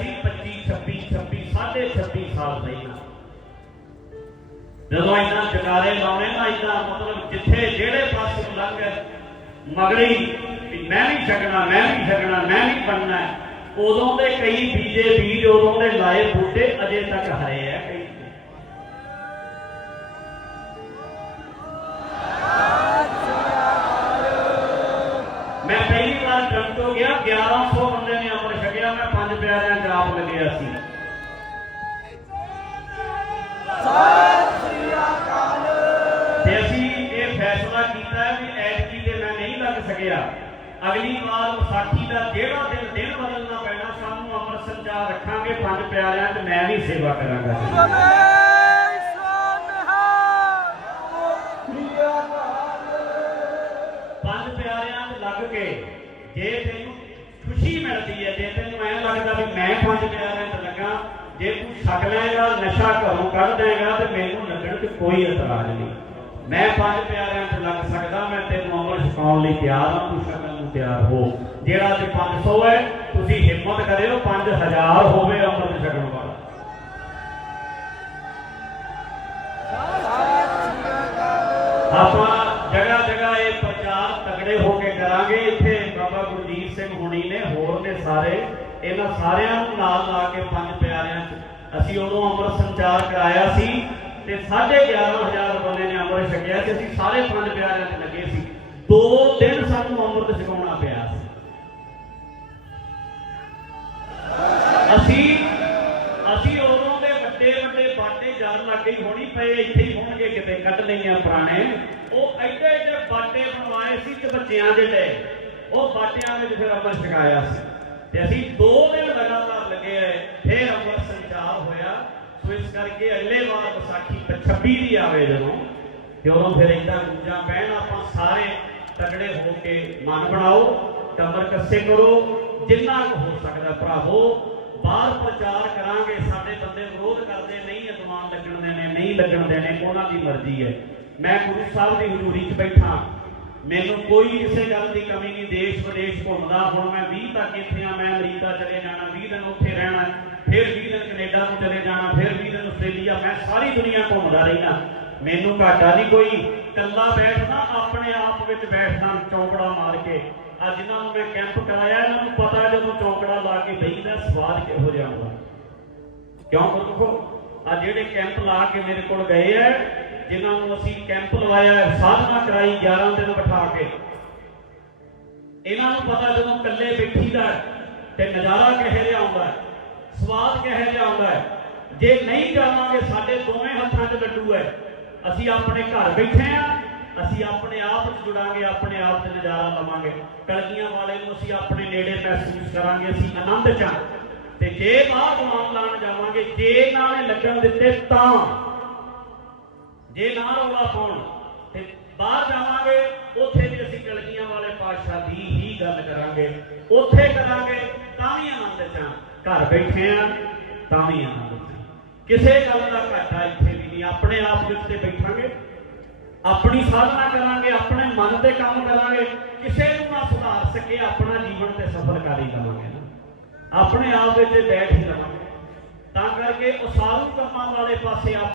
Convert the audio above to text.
ਸੀ 25 26 26 ਸਾਢੇ 26 ਸਾਲ ਪਹਿਲਾਂ ਜਦੋਂ ਇਹਨਾਂ ਜਗਾਰੇ ਲਾਉਣੇ ਨਾ ਇਦਾਂ ਮਤਲਬ ਜਿੱਥੇ ਜਿਹੜੇ ਪਾਸੇ ਲੰਘ ਮਗਰੀ ਵੀ ਮੈਂ ਵੀ ਛਕਣਾ ਮੈਂ ਵੀ ਛਕਣਾ ਮੈਂ ਵੀ ਬਣਨਾ ਉਦੋਂ ਦੇ ਕਈ ਬੀਜੇ ਬੀਜ, ਉਦੋਂ ਦੇ ਲਾਏ ਬੂਟੇ ਅਜੇ ਤੱਕ ਹਰੇ ਆ ਕਈ। ਮੈਂ ਪਹਿਲੀ ਵਾਰ ਟਰੰਟੋ ਗਿਆ 1100 ਬੰਦੇ ਨੇ ਅੰਮ੍ਰਿਤ ਛਕਿਆ ਮੈਂ ਪੰਜ ਪਿਆਰਿਆਂ ਜਾਪ ਲੱਗਿਆ ਸੀ। ਤੇ ਅਸੀਂ ਇਹ ਫੈਸਲਾ ਕੀਤਾ ਹੈ ਵੀ ਐਤਕੀ ਤੇ ਮੈਂ ਨਹੀਂ ਲੱਗ ਸਕਿਆ। ਅਗਲੀ ਵਾਰ ਵਿਸਾਖੀ ਦਾ ਜਿਹੜਾ ਦਿਨ ਦਿਨ ਬਦਲਣਾ ਪੈਣਾ, ਸਾਨੂੰ ਅੰਮ੍ਰਿਤ ਸੰਚਾਰ ਰੱਖਾਂਗੇ ਪੰਜ ਪਿਆਰਿਆਂ 'ਚ, ਮੈਂ ਵੀ ਸੇਵਾ ਕਰਾਂਗਾ। ਪੰਜ ਪਿਆਰਿਆਂ 'ਚ ਲੱਗ ਕੇ ਜੇ ਤੈਨੂੰ ਮਿਲਦੀ ਹੈ ਜੇ ਤੈਨੂੰ ਐਂ ਲੱਗਦਾ ਵੀ ਮੈਂ ਪੰਜ ਪਿਆਰਿਆਂ 'ਚ ਲੱਗਾ ਜੇ ਤੂੰ ਛਕ ਲਏਗਾ ਨਸ਼ਾ ਘਰੋਂ ਕੱਢ ਦੇਗਾ ਤੇ ਮੈਨੂੰ ਲੱਗਣ 'ਚ ਕੋਈ ਇਤਰਾਜ਼ ਨਹੀਂ ਮੈਂ ਪੰਜ ਪਿਆਰਿਆਂ 'ਚ ਲੱਗ ਸਕਦਾ ਮੈਂ ਤੈਨੂੰ ਅਮਰ ਛਕਾਉਣ ਲਈ ਤਿਆਰ ਹਾਂ ਤੂੰ ਛਕਣ ਨੂੰ ਤਿਆਰ ਹੋ ਜਿਹੜਾ ਤੇ 500 ਹੈ ਤੁਸੀਂ ਹਿੰਮਤ ਕਰਿਓ 5000 ਹੋਵੇ ਅੰਮ੍ਰਿਤ ਛਕਣ ਵਾਲਾ ਆਪਾਂ ਜਗ੍ਹਾ ਜਗ੍ਹਾ ਇਹ ਪ੍ਰਚਾਰ ਤਗੜੇ ਹੋ ਕੇ ਕਰਾਂਗੇ। ਇੱਥੇ ਬਾਬਾ ਸਿੰਘ ਹੁਣੀ ਨੇ, ਹੋਰ ਨੇ ਸਾਰੇ, ਇਹਨਾਂ ਸਾਰਿਆਂ ਨੂੰ ਨਾਲ ਲਾ ਕੇ ਪੰਜ ਪਿਆਰਿਆਂ ਚ। ਅਸੀਂ ਉਦੋਂ ਅੰਮ੍ਰਿਤ ਸੰਚਾਰ ਕਰਾਇਆ ਸੀ ਤੇ 11500 ਬੰਦੇ ਨੇ ਅੰਮ੍ਰਿਤ ਛਕਿਆ ਤੇ ਅਸੀਂ ਸਾਰੇ ਪੰਜ ਪਿਆਰਿਆਂ ਚ ਲੱਗੇ ਸੀ। ਦੋ ਦਿਨ ਸਾਨੂੰ ਅੰਮ੍ਰਿਤ ਛਕਾਉਣਾ ਪਿਆ ਸੀ। ਅਸੀਂ ਅਸੀਂ ਉਦੋਂ ਦੇ ਵੱਡੇ ਵੱਡੇ ਬਾਟੇ ਜਾਣ ਲੱਗ ਗਈ ਹੋਣੀ ਪਏ ਇੱਥੇ ਹੀ ਹੋਣਗੇ, ਕਿਤੇ ਕੱਢ ਲਈਆਂ ਪੁਰਾਣੇ। ਉਹ ਐਡੇ ਐਡੇ ਬਾਟੇ ਬਣਵਾਏ ਸੀ ਤੇ ਬੱਚਿਆਂ ਦੇ ਲਈ ਉਹ ਬਾਟਿਆਂ ਵਿੱਚ ਫਿਰ ਅਮਰ ਛਕਾਇਆ ਸੀ। ਤੇ ਅਸੀਂ ਦੋ ਦਿਨ ਲਗਾਤਾਰ ਲੱਗੇ ਆਏ, ਫਿਰ ਅਮਰ ਸੰਚਾਰ ਹੋਇਆ। ਸੋ ਇਸ ਕਰਕੇ ਅਗਲੇ ਵਾਰ ਵਿਸਾਖੀ 26 ਦੀ ਆਵੇ ਜਦੋਂ, ਤੇ ਉਦੋਂ ਫਿਰ ਇੰਦਾ ਗੂੰਜਾਂ ਪੈਣ, ਆਪਾਂ ਸਾਰੇ ਤਗੜੇ ਹੋ ਕੇ ਮਨ ਬਣਾਓ ਕਮਰ ਕੱਸੇ ਕਰੋ, ਜਿੰਨਾ ਕੁ ਹੋ ਸਕਦਾ ਭਰਾਵੋ, ਬਾਹਰ ਪ੍ਰਚਾਰ ਕਰਾਂਗੇ, ਸਾਡੇ ਬੰਦੇ ਵਿਰੋਧ ਕਰਦੇ, ਨਹੀਂ ਅਦਵਾਨ ਲੱਗਣ ਦੇਣੇ, ਨਹੀਂ ਲੱਗਣ ਦੇਣੇ, ਉਹਨਾਂ ਦੀ ਮਰਜ਼ੀ ਹੈ। ਮੈਂ ਗੁਰੂ ਸਾਹਿਬ ਦੀ ਹਜ਼ੂਰੀ 'ਚ ਬੈਠਾ। ਮੈਨੂੰ ਕੋਈ ਕਿਸੇ ਗੱਲ ਦੀ ਕਮੀ ਨਹੀਂ, ਦੇਸ਼ ਵਿਦੇਸ਼ ਘੁੰਮਦਾ ਹੁਣ ਮੈਂ 20 ਤੱਕ ਇੱਥੇ ਆ, ਮੈਂ ਅਮਰੀਕਾ ਚਲੇ ਜਾਣਾ 20 ਦਿਨ ਉੱਥੇ ਰਹਿਣਾ, ਫਿਰ 20 ਦਿਨ ਕੈਨੇਡਾ ਨੂੰ ਚਲੇ ਜਾਣਾ, ਫਿਰ 20 ਦਿਨ ਆਸਟ੍ਰੇਲੀਆ, ਮੈਂ ਸਾਰੀ ਦੁਨੀਆ ਘੁੰਮਦਾ ਰਹਿਣਾ ਮੈਨੂੰ ਘਾਟਾ ਨਹੀਂ ਕੋਈ ਕੱਲਾ ਬੈਠਣਾ ਆਪਣੇ ਆਪ ਵਿੱਚ ਬੈਠਣਾ ਚੌਂਕੜਾ ਮਾਰ ਕੇ। ਆ ਜਿਨ੍ਹਾਂ ਨੂੰ ਮੈਂ ਕੈਂਪ ਕਰਾਇਆ, ਇਹਨਾਂ ਨੂੰ ਪਤਾ ਜਦੋਂ ਚੌਂਕੜਾ ਲਾ ਕੇ ਬਈਦਾ ਸਵਾਦ ਕਿਹੋ ਜਿਹਾ ਹੁੰਦਾ। ਕਿਉਂ ਗੁਰਮੁਖੋ ਆ ਜਿਹੜੇ ਕੈਂਪ ਲਾ ਕੇ ਮੇਰੇ ਕੋਲ ਗਏ ਐ ਜਿਨ੍ਹਾਂ ਨੂੰ ਅਸੀਂ ਕੈਂਪ ਲਵਾਇਆ ਹੈ, ਸਾਧਨਾ ਕਰਾਈ 11 ਦਿਨ ਬਿਠਾ ਕੇ। ਇਹਨਾਂ ਨੂੰ ਪਤਾ ਜਦੋਂ ਇਕੱਲੇ ਬੈਠੀਦਾ ਤੇ ਨਜ਼ਾਰਾ ਕਿਹੋ ਜਿਹਾ ਆਉਂਦਾ ਹੈ ਸਵਾਦ ਕਿਹੋ ਜਿਹਾ ਆਉਂਦਾ ਹੈ। ਜੇ ਨਹੀਂ ਜਾਵਾਂਗੇ ਸਾਡੇ ਦੋਵੇਂ ਹੱਥਾਂ 'ਚ ਲੱਡੂ ਹੈ। ਅਸੀਂ ਆਪਣੇ ਘਰ ਬੈਠੇ ਆ ਅਸੀਂ ਆਪਣੇ ਆਪ 'ਚ ਜੁੜਾਂਗੇ ਆਪਣੇ ਆਪ 'ਚ ਨਜ਼ਾਰਾ ਲਵਾਂਗੇ। ਕਲਗੀਆਂ ਵਾਲੇ ਨੂੰ ਅਸੀਂ ਆਪਣੇ ਨੇੜੇ ਮਹਿਸੂਸ ਕਰਾਂਗੇ ਅਸੀਂ ਆਨੰਦ 'ਚ ਹਾਂ। ਤੇ ਜੇ ਬਾਹਰ ਗੁਲਾਮ ਲਾਣ ਜਾਵਾਂਗੇ ਜੇ ਨਾਲੇ ਲੱਗਣ ਦਿੱਤੇ ਤਾਂ ਜੇ ਨਾ ਰੌਲਾ ਪਾਉਣ, ਤੇ ਬਾਹਰ ਜਾਵਾਂਗੇ, ਉੱਥੇ ਵੀ ਅਸੀਂ ਕਲਗੀਆਂ ਵਾਲੇ ਪਾਤਸ਼ਾਹ ਦੀ ਹੀ ਗੱਲ ਕਰਾਂਗੇ। ਉੱਥੇ ਕਰਾਂਗੇ, ਤਾਂ ਵੀ ਆਨੰਦ ਚ ਘਰ ਬੈਠੇ ਆ ਤਾਂ ਵੀ ਆਨੰਦ ਚ ਕਿਸੇ ਗੱਲ ਦਾ ਘਾਟਾ ਇੱਥੇ ਵੀ ਨਹੀਂ। ਆਪਣੇ ਆਪ ਦੇ ਉੱਤੇ ਬੈਠਾਂਗੇ। ਆਪਣੀ ਸਾਧਨਾ ਕਰਾਂਗੇ, ਆਪਣੇ ਮਨ ਤੇ ਕੰਮ ਕਰਾਂਗੇ। ਕਿਸੇ ਨੂੰ ਨਾ ਸੁਧਾਰ ਸਕੇ, ਆਪਣਾ ਜੀਵਨ ਤੇ ਸਫਲ ਕਰਾਂਗੇ ਨਾ। ਆਪਣੇ ਆਪ ਵਿੱਚ ਬੈਠ ਹੀ ਲਵਾਂਗੇ। ਤਾਂ ਕਰਕੇ ਉਸਾਰੂ ਕੰਮਾਂ ਵਾਲੇ ਪਾਸੇ